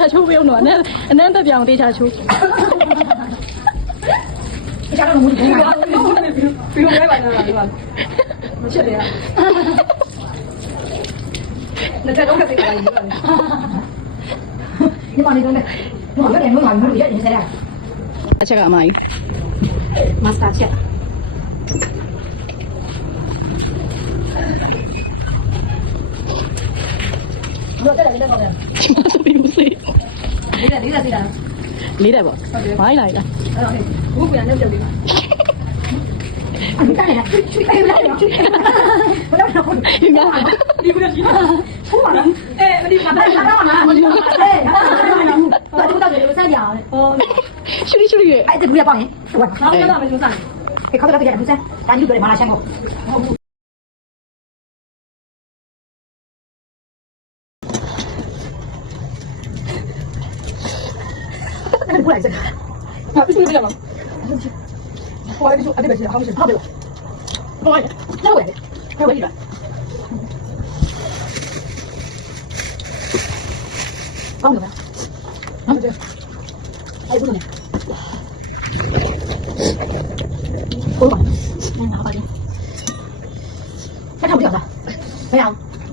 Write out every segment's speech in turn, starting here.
ချာချိုးပေးအောင်တော့အနန်းတက်ပြောင်တေချာချိုးချာတော့မဟုတ်ဘူးပြီးတော့ပဲပါတော့ဒီမှာမချက်တယ်လက်တော့ကပ်ပြီးပါလိမ့်ဒီမှာနေတော့ဘာပဲနေမှာမလို့ရနေစရာအချက်ကအမကြီးမစတာချက်တော့တယ်လည်းတော့တယ်ဒီမစေးလေးတယ်စီတာလေးတယ်ပေါ့မိုင်းလိုက်လားအဲ့တော့ဘူးပြန်နေကြပြီအဲ့ဒါလည်းချွေးပေးလိုက်တော့ဘယ်တော့မှဒီကဒီကူကြီးဆူပါလားဒီကဘာသာတော့လားဒီကတော့စမ်းကြအောင်ရှူရှူရဲ့အဲ့ဒါဘူးရပါရင်ဟိုကတော့မလို့စမ်းခေခေါ်တော့ပြရတယ်ဘူးစမ်းတာယူတယ်မလာရှမ်းကို不来这个，啊，必须这样吗？我来就啊，这边是好是泡的了，不来，那我来，还我一个，放着没？放着这，还有不能的，我管，好吧，还看不了的，没有，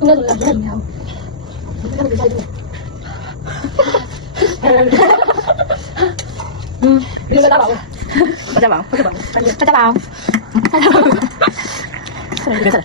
应该是没有，那个比赛就。你在打宝吗？我在忙，他在宝，他在宝，别看了。